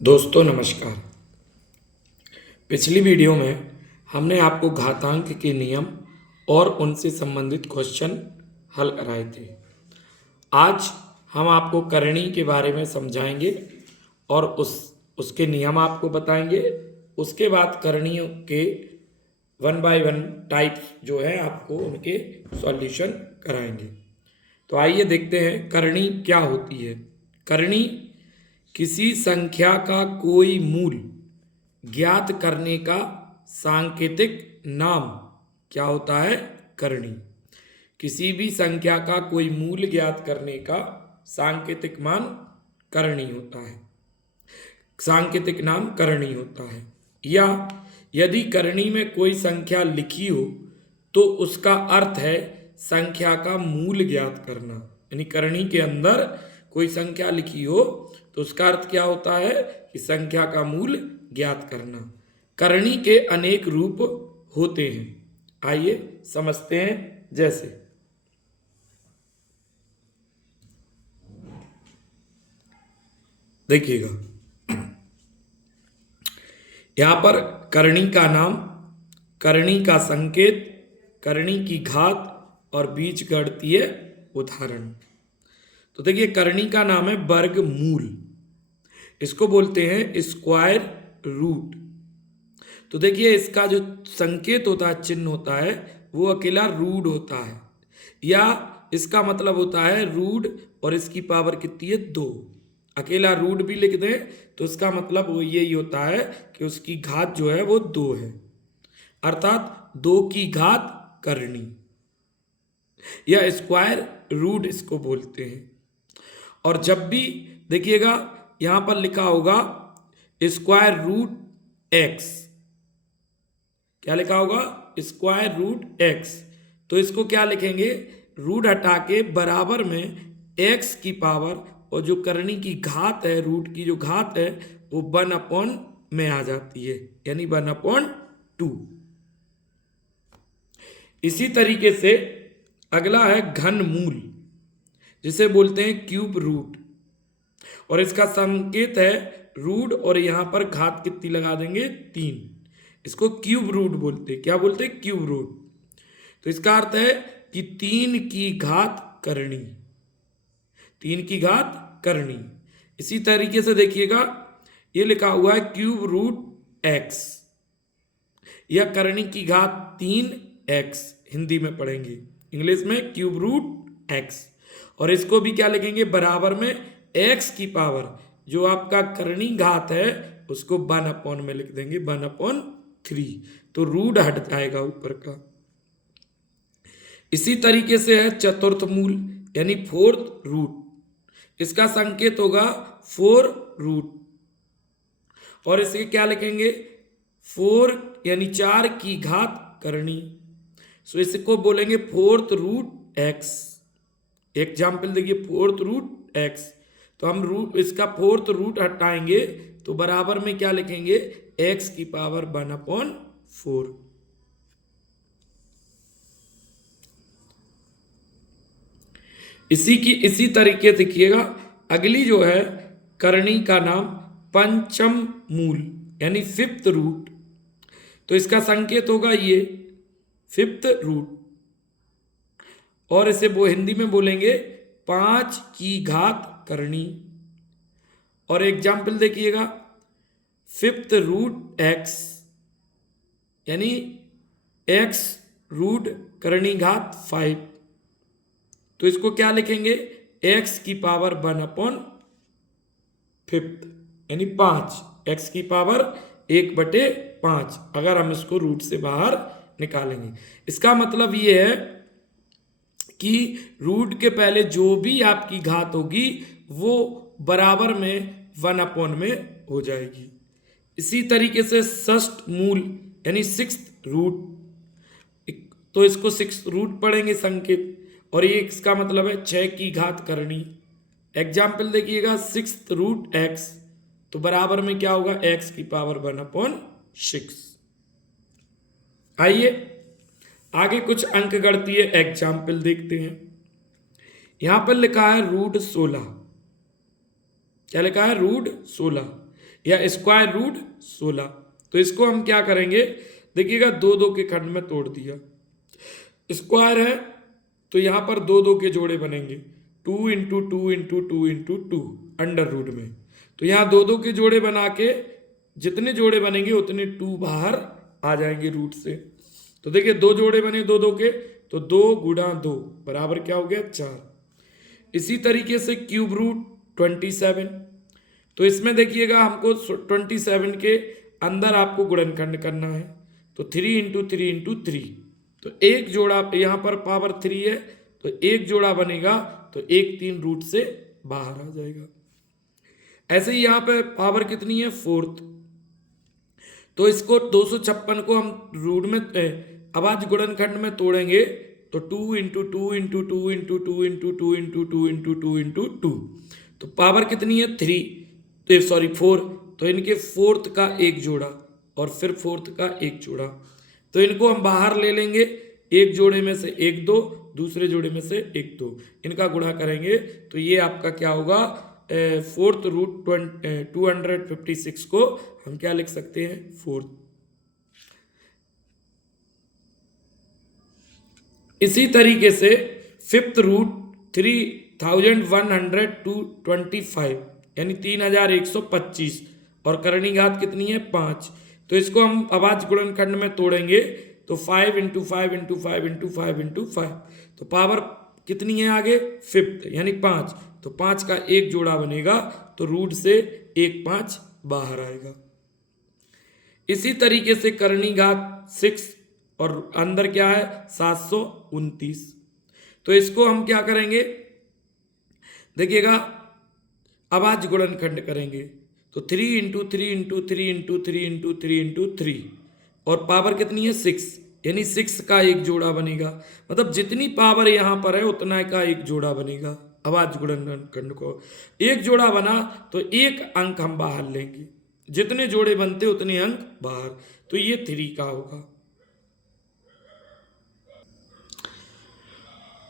दोस्तों नमस्कार। पिछली वीडियो में हमने आपको घातांक के नियम और उनसे संबंधित क्वेश्चन हल कराए थे। आज हम आपको करणी के बारे में समझाएंगे और उसके नियम आपको बताएंगे। उसके बाद करणियों के 1 बाय 1 टाइप्स जो है आपको उनके सॉल्यूशन कराएंगे। तो आइए देखते हैं करणी क्या होती है। करणी किसी संख्या का कोई मूल ज्ञात करने का सांकेतिक नाम क्या होता है? करणी। किसी भी संख्या का कोई मूल ज्ञात करने का सांकेतिक मान करणी होता है, सांकेतिक नाम करणी होता है। या यदि करणी में कोई संख्या लिखी हो तो उसका अर्थ है संख्या का मूल ज्ञात करना। यानी करणी के अंदर कोई संख्या लिखी हो तो उसका अर्थ क्या होता है कि संख्या का मूल ज्ञात करना। करणी के अनेक रूप होते हैं, आइए समझते हैं। जैसे देखिएगा, यहां पर करणी का नाम, करणी का संकेत, करणी की घात और बीज गणितीय उदाहरण। तो देखिए, करणी का नाम है वर्गमूल, इसको बोलते हैं स्क्वायर रूट। तो देखिए, इसका जो संकेत होता है, चिन्ह होता है, वो अकेला रूट होता है, या इसका मतलब होता है रूट और इसकी पावर कितनी है? 2। अकेला रूट भी लिख दें तो इसका मतलब वो यही होता है कि उसकी घात जो है वो 2 है, अर्थात 2 की घात करणी, या स्क्वायर रूट इसको बोलते हैं। और जब भी देखिएगा यहां पर लिखा होगा स्क्वायर रूट एक्स, क्या लिखा होगा? स्क्वायर रूट एक्स, तो इसको क्या लिखेंगे? रूट हटा के बराबर में एक्स की पावर, और जो करनी की घात है, रूट की जो घात है, वो 1/, में आ जाती है, यानी 1/2। इसी तरीके से अगला है घनमूल, जिसे बोलते हैं क्यूब रूट, और इसका संकेत है रूट, और यहां पर घात कितनी लगा देंगे? 3। इसको क्यूब रूट बोलते, क्या बोलते? Cube root. तो इसका अर्थ है कि 3 की घात करणी, 3 की घात करणी। इसी तरीके से देखिएगा, ये लिखा हुआ है क्यूब रूट एक्स, या करणी की घात 3x, हिंदी में पढ़ेंगे, इंग्लिश में क्यूब रूट एक्स। और इसको भी क्या लिखेंगे? बराबर में x की पावर, जो आपका करणी घात है, उसको 1/, में लिख देंगे, 1/3। तो रूट हट जाएगा ऊपर का। इसी तरीके से है चतुर्थ मूल, यानी 4th रूट, इसका संकेत होगा 4 रूट, और इसके क्या लिखेंगे? 4 यानी 4 की घात करणी, सो इसको बोलेंगे 4th रूट एक्स। एग्जाम्पल देखिए, 4th रूट एक्स, तो हम रूट, इसका 4th रूट हटाएंगे तो बराबर में क्या लिखेंगे? x की पावर 1/4। इसी तरीके से देखिएगा, अगली जो है करणी का नाम पंचम मूल, यानी 5th रूट, तो इसका संकेत होगा ये 5th रूट, और इसे वो हिंदी में बोलेंगे 5 की घात करणी। और एग्जाम्पल देखिएगा, 5th रूट एक्स, यानी x रूट करणी घात 5, तो इसको क्या लिखेंगे? x की पावर 1/5, यानी 5, x की पावर 1/5, अगर हम इसको रूट से बाहर निकालेंगे। इसका मतलब ये है कि रूट के पहले जो भी आपकी घात होगी वो बराबर में 1/, में हो जाएगी। इसी तरीके से षष्ठ मूल, यानी 6th रूट, तो इसको 6th रूट पढ़ेंगे संकेत, और ये इसका मतलब है 6 की घात करणी। एग्जाम्पल देखिएगा, 6th रूट एक्स, तो बराबर में क्या होगा? x की पावर 1/6। आइए आगे कुछ अंक गणितीय एग्जाम्पल देखते हैं। यहां पर लिखा है रूट 16, क्या लिखा है? रूट 16। या स्क्वायर रूट 16। तो इसको हम क्या करेंगे, देखिएगा 2 2 के खंड में तोड़ दिया, स्क्वायर है तो यहाँ पर 2 2 के जोड़े बनेंगे, 2 into 2 into 2 into 2 under root में। तो यहाँ 2 2 के जोड़े बना के जितने जोड़े बनेंगे उतने 2 बाहर आ जाएंगे रूट से। तो देखिए 2 जोड़े बने 2 2 के, तो 2 गुणा 2 बराबर क्या हो गया 4। इसी तरीके से क्यूब रूट 27, तो इसमें देखिएगा हमको 27 के अंदर आपको गुणनखंड करना है, तो 3 इंटू 3 इंटू 3, तो एक जोड़ा यहाँ पर पावर 3 है तो एक जोड़ा बनेगा, तो 1 3 रूट से बाहर आ जाएगा। ऐसे ही यहाँ पे पावर कितनी है 4, तो इसको 256 को हम रूट में अभाज्य गुणनखंड में तोड़ेंगे, तो 2 into 2 into 2 into 2 into 2 into 2 into 2 into 2, तो पावर कितनी है 3, तो सॉरी 4, तो इनके फोर्थ का एक जोड़ा और फिर फोर्थ का एक जोड़ा, तो इनको हम बाहर ले लेंगे, एक जोड़े में से 1 2, दूसरे जोड़े में से 1 2, इनका गुणा करेंगे तो ये आपका क्या होगा, फोर्थ रूट 256 को हम क्या लिख सकते हैं 4। इसी तरीके से फिफ्थ रूट 3125 यानी 3125 और करणी घात कितनी है 5, तो इसको हम अभाज्य गुणनखंड में तोड़ेंगे, तो 5 इंटू 5 इंटू 5 इंटू 5 इंटू 5, तो पावर कितनी है आगे फिफ्थ यानी 5, तो 5 का एक जोड़ा बनेगा, तो रूट से 1 5 बाहर आएगा। इसी तरीके से करणी घात 6 और अंदर क्या है 729, तो इसको हम क्या करेंगे, देखिएगा अभाज्य गुणनखंड करेंगे, तो 3 into 3 into 3 into 3 into 3 into 3 और पावर कितनी है 6 यानी 6 का एक जोड़ा बनेगा, मतलब जितनी पावर यहाँ पर है उतना का एक जोड़ा बनेगा। अभाज्य गुणनखंड को एक जोड़ा बना तो एक अंक हम बाहर लेंगे, जितने जोड़े बनते उतने अंक बाहर, तो ये 3 का होगा।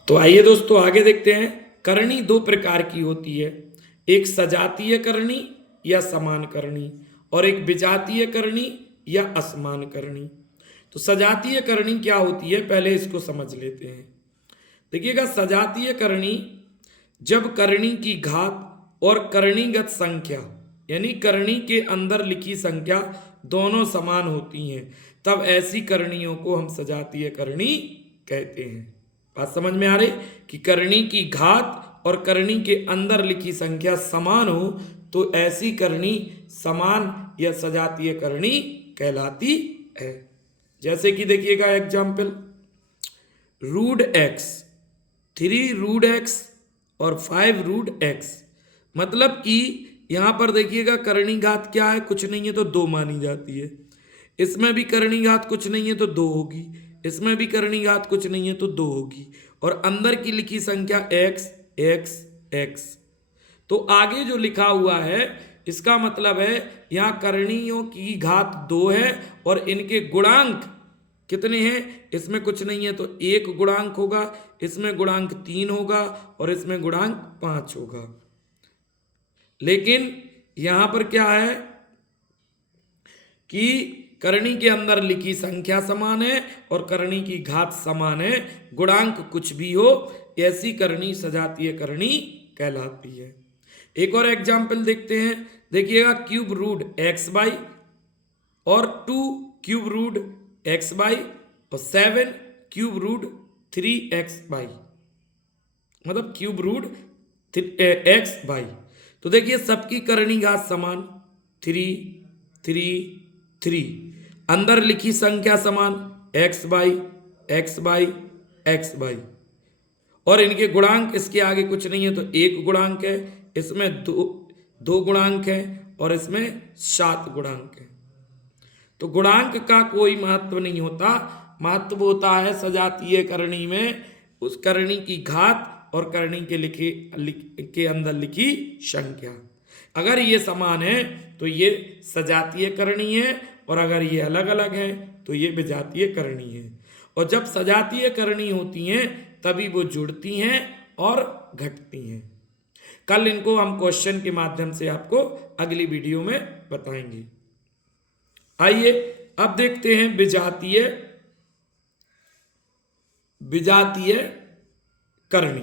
तो आइए दोस्तों आगे देखते हैं। करणी 2 प्रकार की होती है, एक सजातीय करणी या समान करणी और एक विजातीय करणी या असमान करणी। तो सजातीय करणी क्या होती है पहले इसको समझ लेते हैं। देखिएगा सजातीय करणी जब करणी की घात और करणीगत संख्या यानी करणी के अंदर लिखी संख्या दोनों समान होती हैं, तब ऐसी करणियों को हम सजातीय करणी कहते हैं। बात समझ में आ रही कि करणी की घात और करणी के अंदर लिखी संख्या समान हो तो ऐसी करणी समान या सजातीय करणी कहलाती है। जैसे कि देखिएगा example, root x 3 root x और 5 रूट x, मतलब कि यहां पर देखिएगा करणी घात क्या है, कुछ नहीं है तो 2 मानी जाती है, इसमें भी करणी घात कुछ नहीं है तो 2 होगी, इसमें भी करणी घात कुछ नहीं है तो 2 होगी, और अंदर की लिखी संख्या x x x। तो आगे जो लिखा हुआ है इसका मतलब है यहाँ करणियों की घात 2 है और इनके गुणांक कितने हैं, इसमें कुछ नहीं है तो 1 गुणांक होगा, इसमें गुणांक 3 होगा और इसमें गुणांक 5 होगा। लेकिन यहां पर क्या है कि करणी के अंदर लिखी संख्या समान है और करणी की घात समान है, गुणांक कुछ भी हो, ऐसी करणी सजातीय करणी कहलाती है। एक और एग्जाम्पल देखते हैं। देखिएगा क्यूब रूट x बाई और 2 क्यूब रूट x बाई और 7 क्यूब रूट 3x बाई, मतलब क्यूब रूट x बाई। तो देखिए सबकी करणी घात समान 3 3 3, अंदर लिखी संख्या समान x by x by x by, और इनके गुणांक इसके आगे कुछ नहीं है तो 1 गुणांक है, इसमें 2 गुणांक है और इसमें 7 गुणांक है। तो गुणांक का कोई महत्व नहीं होता, महत्व होता है सजातीय करणी में उस करणी की घात और करणी के अंदर लिखी संख्या। अगर ये समान है तो ये सजातीय करणी है और अगर ये अलग अलग है तो ये विजातीय करणी है। और जब सजातीय करणी होती हैं तभी वो जुड़ती हैं और घटती हैं। कल इनको हम क्वेश्चन के माध्यम से आपको अगली वीडियो में बताएंगे। आइए अब देखते हैं विजातीय करणी।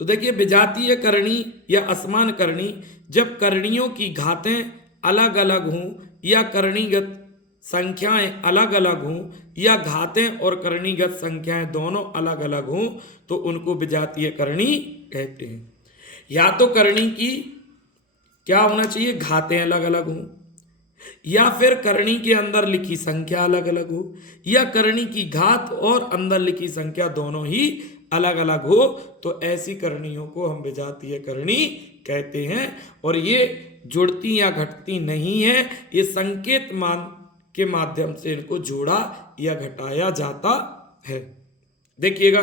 तो देखिए विजातीय करणी या असमान करणी, जब करणियों की घातें अलग अलग हों या करणीगत संख्याएं अलग अलग हों या घातें और करणीगत संख्याएं दोनों अलग अलग हों तो उनको विजातीय करणी कहते हैं। या तो करणी की क्या होना चाहिए, घातें अलग अलग हों, या फिर करणी के अंदर लिखी संख्या अलग अलग हो, या करणी की घात और अंदर लिखी संख्या दोनों ही अलग अलग हो, तो ऐसी करणियों को हम विजातीय करणी कहते हैं। और ये जुड़ती या घटती नहीं है, ये संकेत मान के माध्यम से इनको जोड़ा या घटाया जाता है। देखिएगा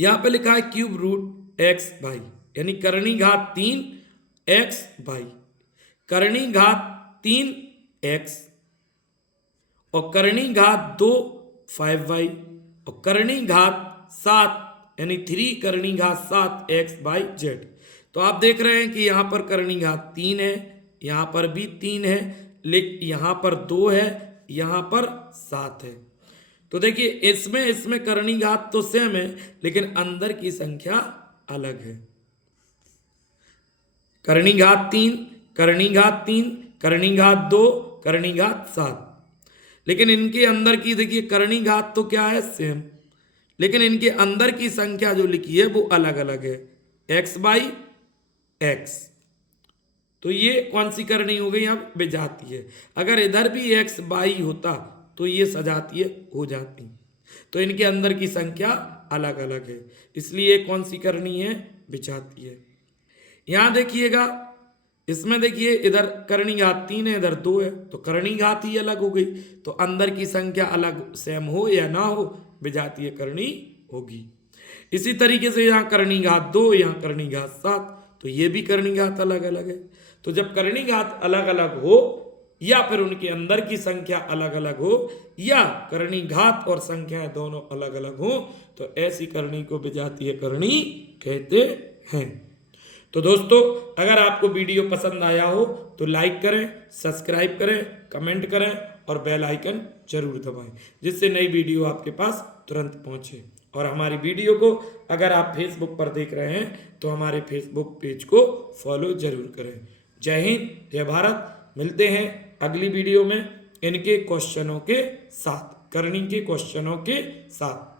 यहां पे लिखा है क्यूब रूट एक्स बाई, यानी करणी घात 3 एक्स बाई, करणी घात 3 एक्स और करणी घात 2 5y और करणी घात 7 यानी 3 करणी घात 7 एक्स बाई जेड। तो आप देख रहे हैं कि यहां पर करणी घात 3 है, यहां पर भी 3 है, लेकिन यहां पर 2 है, यहां पर 7 है। तो देखिए इसमें करणी घात तो सेम है लेकिन अंदर की संख्या अलग है। करणी घात 3, करणी घात 3, करणी घात 2, करणी घात 7, लेकिन इनके अंदर की देखिए करणी घात तो क्या है, सेम, लेकिन इनके अंदर की संख्या जो लिखी है वो अलग अलग है, x बाई एक्स। तो ये कौन सी करनी हो गई, अब विजातीय। अगर इधर भी x बाई होता तो ये सजातीय हो जाती, तो इनके अंदर की संख्या अलग अलग है, इसलिए कौन सी करनी है, विजातीय। यहां देखिएगा इसमें देखिए इधर करणी घात 3 है, इधर 2 है, तो करणी घात ही अलग हो गई, तो अंदर की संख्या अलग सेम हो या ना हो, विजातीय करणी होगी। इसी तरीके से यहाँ करणी घात 2, यहाँ करणी घात 7, तो ये भी करणी घात अलग अलग है। तो जब करणी घात अलग अलग हो या फिर उनके अंदर की संख्या अलग अलग हो या करणी घात और संख्याएं दोनों अलग अलग हो, तो ऐसी करणी को विजातीय करणी कहते हैं। तो दोस्तों अगर आपको वीडियो पसंद आया हो तो लाइक करें, सब्सक्राइब करें, कमेंट करें और बेल आइकन जरूर दबाएं, जिससे नई वीडियो आपके पास तुरंत पहुंचे। और हमारी वीडियो को अगर आप फेसबुक पर देख रहे हैं तो हमारे फेसबुक पेज को फॉलो जरूर करें। जय हिंद, जय भारत। मिलते हैं अगली वीडियो में इनके क्वेश्चनों के साथ, करणी के क्वेश्चनों के साथ।